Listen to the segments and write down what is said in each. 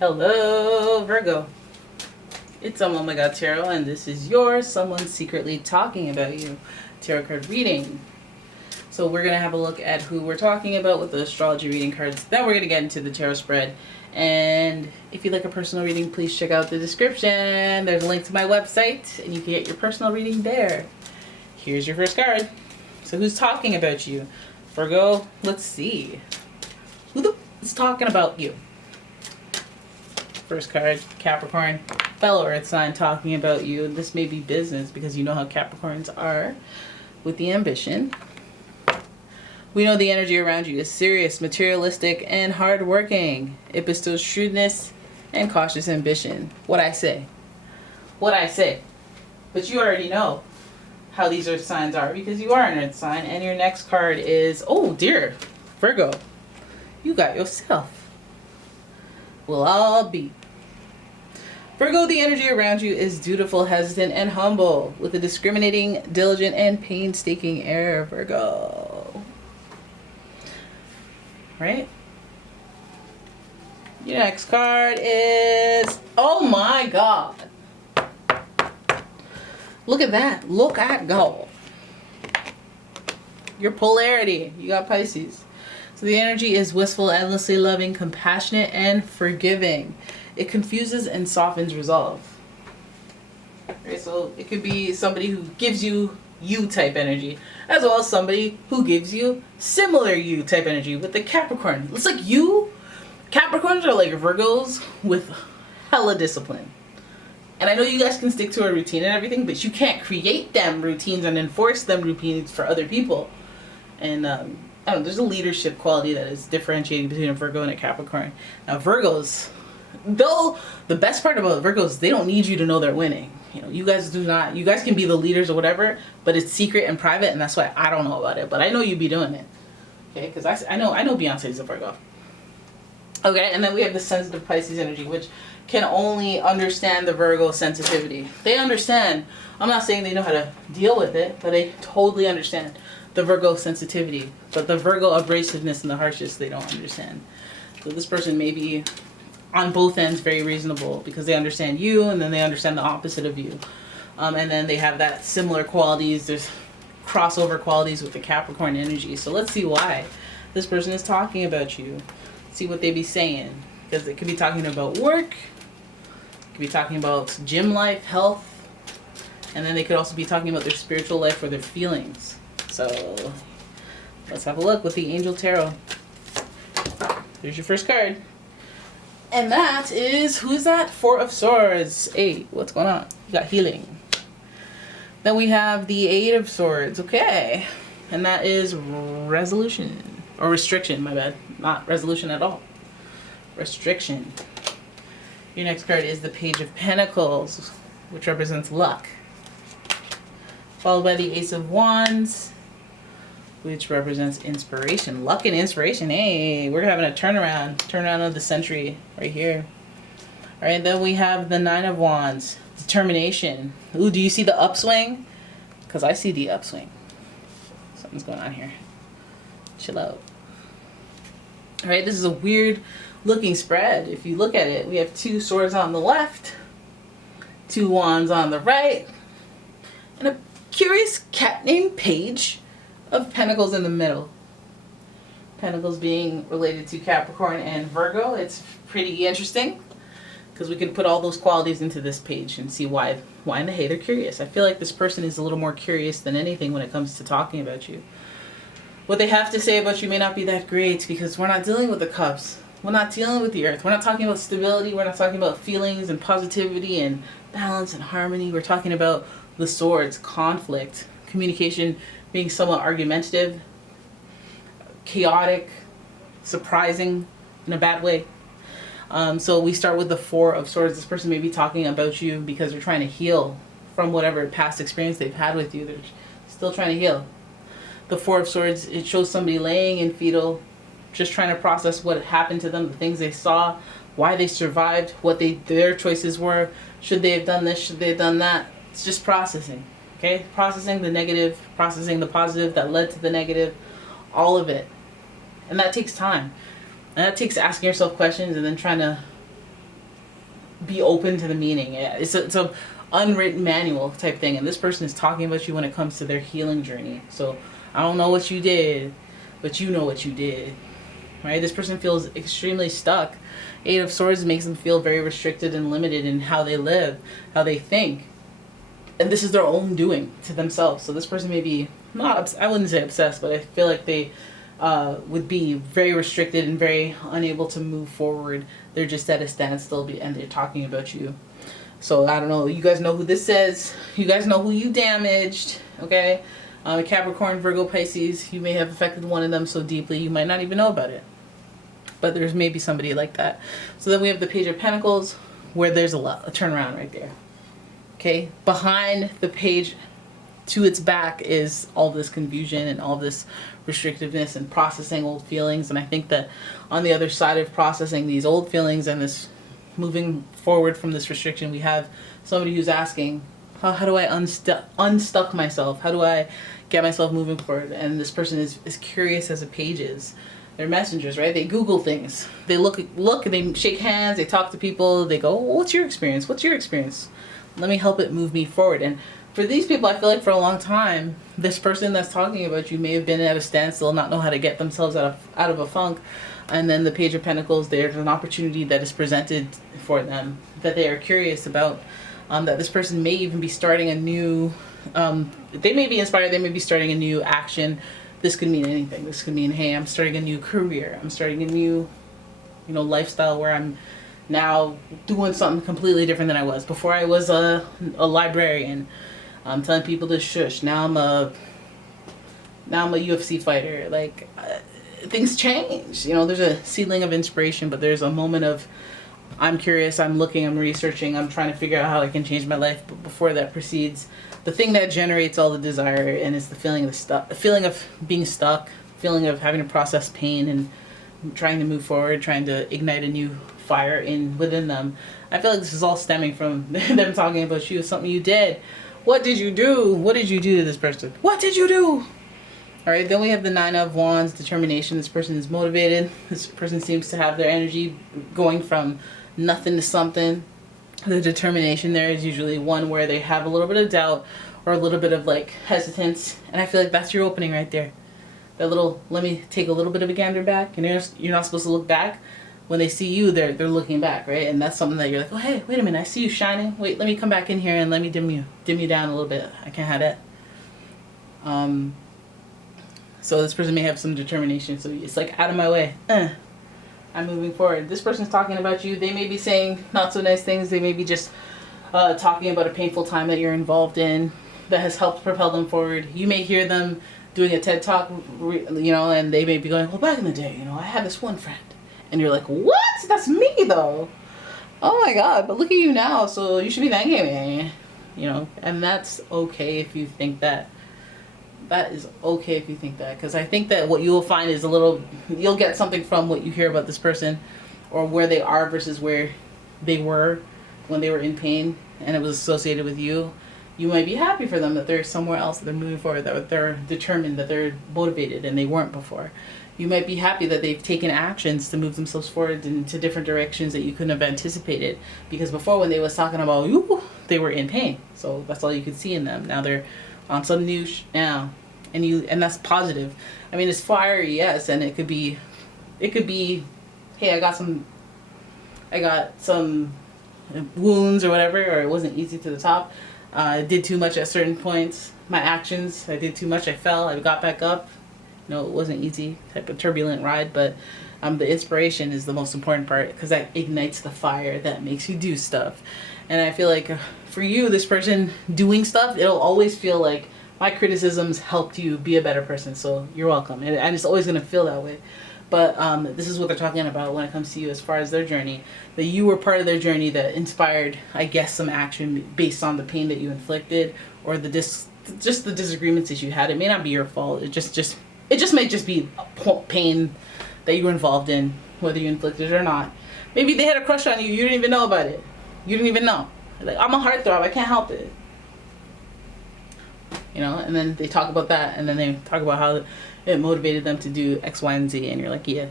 Hello, Virgo. It's umomgtarot, and this is your someone secretly talking about you tarot card reading. So we're going to have a look at who we're talking about with the astrology reading cards. Then we're going to get into the tarot spread. And if you'd like a personal reading, please check out the description. There's a link to my website, and you can get your personal reading there. Here's your first card. So who's talking about you? Virgo, let's see. Who is talking about you? First card, Capricorn, fellow earth sign talking about you. This may be business because you know how Capricorns are with the ambition. We know the energy around you is serious, materialistic, and hardworking. It bestows shrewdness and cautious ambition. What I say. But you already know how these earth signs are because you are an earth sign. And your next card is, oh dear, Virgo, you got yourself. We'll all be. Virgo, the energy around you is dutiful, hesitant, and humble with a discriminating, diligent, and painstaking air, Virgo. Right? Your next card is, oh my God. Look at that. Look at God. Your polarity. You got Pisces. So the energy is wistful, endlessly loving, compassionate, and forgiving. It confuses and softens resolve. Right, so it could be somebody who gives you type energy, as well as somebody who gives you similar you type energy with the Capricorn. It's like you, Capricorns are like Virgos with hella discipline. And I know you guys can stick to a routine and everything, but you can't create them routines and enforce them routines for other people. And I don't know, there's a leadership quality that is differentiating between a Virgo and a Capricorn. Now Virgos, though, the best part about Virgos, they don't need you to know they're winning. You know, you guys do not. You guys can be the leaders or whatever, but it's secret and private, and that's why I don't know about it. But I know you be doing it, okay? Because I know Beyonce's a Virgo. Okay, and then we have the sensitive Pisces energy, which can only understand the Virgo sensitivity. They understand. I'm not saying they know how to deal with it, but they totally understand the Virgo sensitivity. But the Virgo abrasiveness and the harshness, they don't understand. So this person may be on both ends very reasonable because they understand you and then they understand the opposite of you. And then they have that similar qualities. There's crossover qualities with the Capricorn energy. So let's see why this person is talking about you. See what they be saying. Because it could be talking about work. It could be talking about gym life, health. And then they could also be talking about their spiritual life or their feelings. So let's have a look with the Angel Tarot. Here's your first card. And that is, who is that? Four of Swords. Hey, what's going on? You got healing. Then we have the Eight of Swords. Okay. And that is resolution. Or restriction, my bad. Not resolution at all. Restriction. Your next card is the Page of Pentacles, which represents luck. Followed by the Ace of Wands, which represents inspiration. Luck and inspiration. Hey, we're having a turnaround of the century right here. All right, then we have the Nine of Wands, determination. Ooh, do you see the upswing? Because I see the upswing. Something's going on here. Chill out. All right, this is a weird looking spread. If you look at it, we have two swords on the left, two wands on the right, and a curious cat named Page of Pentacles in the middle. Pentacles being related to Capricorn and Virgo. It's pretty interesting because we can put all those qualities into this page and see why in the hey they're curious. I feel like this person is a little more curious than anything when it comes to talking about you. What they have to say about you may not be that great because we're not dealing with the cups. We're not dealing with the earth. We're not talking about stability. We're not talking about feelings and positivity and balance and harmony. We're talking about the swords, conflict, communication, being somewhat argumentative, chaotic, surprising in a bad way. So we start with the Four of Swords. This person may be talking about you because they're trying to heal from whatever past experience they've had with you. They're still trying to heal. The Four of Swords, it shows somebody laying in fetal, just trying to process what happened to them, the things they saw, why they survived, what their choices were. Should they have done this? Should they have done that? It's just processing. Okay, processing the negative, processing the positive that led to the negative, all of it. And that takes time. And that takes asking yourself questions and then trying to be open to the meaning. It's a unwritten manual type thing, and this person is talking about you when it comes to their healing journey. So I don't know what you did, but you know what you did, right? This person feels extremely stuck. Eight of Swords makes them feel very restricted and limited in how they live, how they think, and this is their own doing to themselves. So this person may be not, I wouldn't say obsessed, but I feel like they would be very restricted and very unable to move forward. They're just at a standstill, and they're talking about you. So I don't know. You guys know who this is. You guys know who you damaged. Okay, Capricorn, Virgo, Pisces. You may have affected one of them so deeply you might not even know about it. But there's maybe somebody like that. So then we have the Page of Pentacles, where there's a turnaround right there. Okay, behind the page to its back is all this confusion and all this restrictiveness and processing old feelings. And I think that on the other side of processing these old feelings and this moving forward from this restriction, we have somebody who's asking, how do I unstuck myself? How do I get myself moving forward? And this person is curious as a page is. They're messengers, right? They Google things. They look, they shake hands, they talk to people, they go, what's your experience? What's your experience? Let me help it move me forward. And for these people, I feel like for a long time, this person that's talking about you may have been at a standstill, not know how to get themselves out of a funk. And then the Page of Pentacles, there's an opportunity that is presented for them that they are curious about, that this person may even be starting a new, they may be inspired, they may be starting a new action. This could mean anything. This could mean, hey, I'm starting a new career. I'm starting a new, lifestyle where I'm now doing something completely different than I was. Before I was a librarian. I'm telling people to shush. Now I'm a UFC fighter. Like, things change. There's a seedling of inspiration, but there's a moment of, I'm curious, I'm looking, I'm researching, I'm trying to figure out how I can change my life. But before that proceeds, the thing that generates all the desire, and it's the feeling of being stuck, feeling of having to process pain and trying to move forward, trying to ignite a new fire within them. I feel like this is all stemming from them talking about you, something you did. What did you do? What did you do to this person? What did you do? All right, then we have the Nine of Wands, determination. This person is motivated. This person seems to have their energy going from nothing to something. The determination there is usually one where they have a little bit of doubt or a little bit of like hesitance. And I feel like that's your opening right there. That little, let me take a little bit of a gander back. And you're not supposed to look back. When they see you, they're looking back, right? And that's something that you're like, oh, hey, wait a minute, I see you shining. Wait, let me come back in here and let me dim you down a little bit. I can't have that. So this person may have some determination. So it's like, out of my way. I'm moving forward. This person's talking about you. They may be saying not so nice things. They may be just talking about a painful time that you're involved in that has helped propel them forward. You may hear them doing a TED Talk, and they may be going, well, back in the day, I had this one friend. And you're like, what? That's me, though. Oh, my God. But look at you now. So you should be thanking me. And that's okay if you think that. That is okay if you think that. Because I think that what you will find is you'll get something from what you hear about this person or where they are versus where they were when they were in pain and it was associated with you. You might be happy for them that they're somewhere else, that they're moving forward, that they're determined, that they're motivated and they weren't before. You might be happy that they've taken actions to move themselves forward into different directions that you couldn't have anticipated. Because before, when they was talking about you, they were in pain. So that's all you could see in them. Now they're on some new now, and that's positive. I mean, it's fiery, yes, and it could be, hey, I got some wounds or whatever, or it wasn't easy to the top. I did too much at certain points. My actions, I did too much. I fell. I got back up. It wasn't easy, type of turbulent ride, but the inspiration is the most important part because that ignites the fire that makes you do stuff. And I feel like for you, this person doing stuff, it'll always feel like my criticisms helped you be a better person. So you're welcome. And it's always going to feel that way. But this is what they're talking about when it comes to you as far as their journey. That you were part of their journey that inspired, I guess, some action based on the pain that you inflicted or just the disagreements that you had. It may not be your fault. It just may just be pain that you were involved in, whether you inflicted it or not. Maybe they had a crush on you. You didn't even know about it. You didn't even know. Like, I'm a heartthrob. I can't help it. And then they talk about that, and then they talk about how it motivated them to do X, Y, and Z, and you're like, yeah,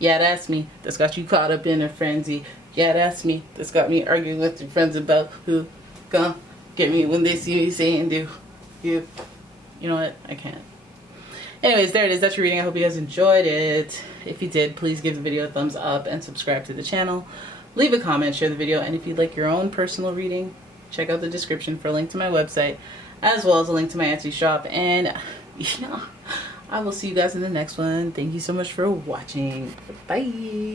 that's me. That's got you caught up in a frenzy. Yeah, that's me. That's got me arguing with your friends about who gonna get me when they see me saying do. You know what? I can't. Anyways, there it is. That's your reading. I hope you guys enjoyed it. If you did, please give the video a thumbs up and subscribe to the channel. Leave a comment, share the video, and if you'd like your own personal reading, check out the description for a link to my website, as well as a link to my Etsy shop. And yeah, I will see you guys in the next one. Thank you so much for watching. Bye.